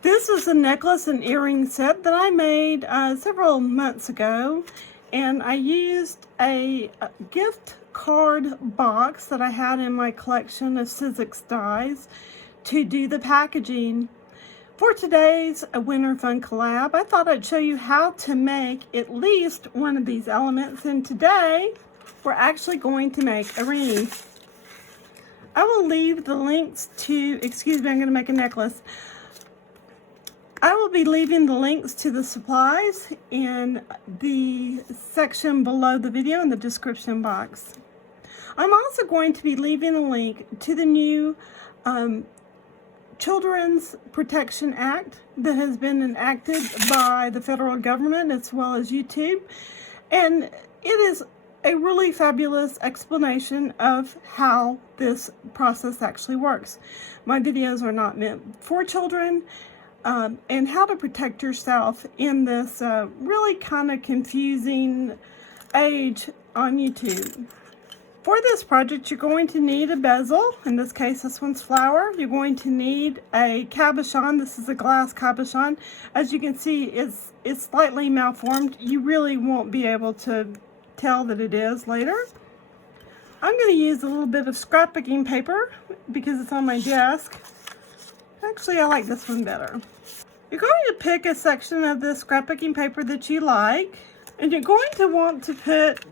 This is a necklace and earring set that I made several months ago, and I used a gift card box that I had in my collection of Sizzix dies to do the packaging. For today's Winter Fun Collab, I thought I'd show you how to make at least one of these elements, and today we're actually going to make a wreath. I will leave the links to, excuse me, I'm going to make a necklace. I will be leaving the links to the supplies in the section below the video in the description box. I'm also going to be leaving a link to the new Children's Protection Act that has been enacted by the federal government as well as YouTube. And it is a really fabulous explanation of how this process actually works. My videos are not meant for children. And how to protect yourself in this really kind of confusing age on YouTube. For this project, you're going to need a bezel. In this case, this one's flour. You're going to need a cabochon. This is a glass cabochon. As you can see, it's slightly malformed. You really won't be able to tell that it is later. I'm going to use a little bit of scrapbooking paper because it's on my desk. Actually, I like this one better. You're going to pick a section of the scrapbooking paper that you like, and you're going to want to put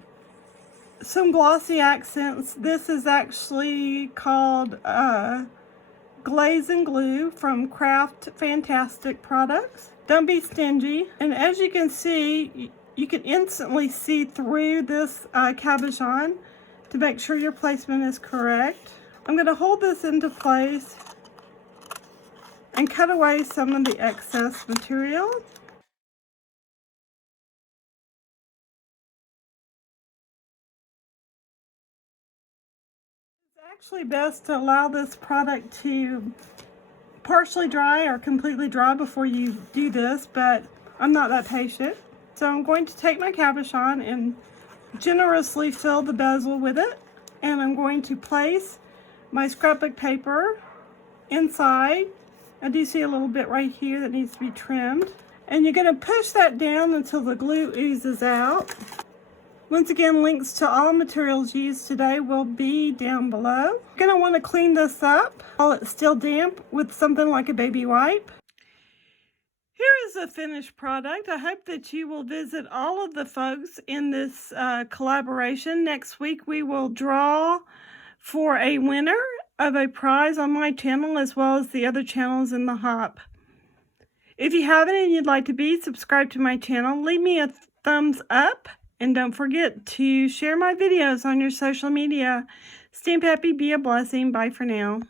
some glossy accents. This is actually called Glaze and Glue from Craft Fantastic Products. Don't be stingy. And as you can see, you can instantly see through this cabochon to make sure your placement is correct. I'm going to hold this into place and cut away some of the excess material. It's actually best to allow this product to partially dry or completely dry before you do this, but I'm not that patient. So I'm going to take my cabochon and generously fill the bezel with it, and I'm going to place my scrapbook paper inside. I do see a little bit right here that needs to be trimmed. And you're going to push that down until the glue oozes out. Once again, links to all materials used today will be down below. You're going to want to clean this up while it's still damp with something like a baby wipe. Here is the finished product. I hope that you will visit all of the folks in this collaboration. Next week we will draw for a winner of a prize on my channel as well as the other channels in the hop. If you haven't and you'd like to be subscribed to my channel, leave me a thumbs up and don't forget to share my videos on your social media. Stay happy, be a blessing. Bye for now.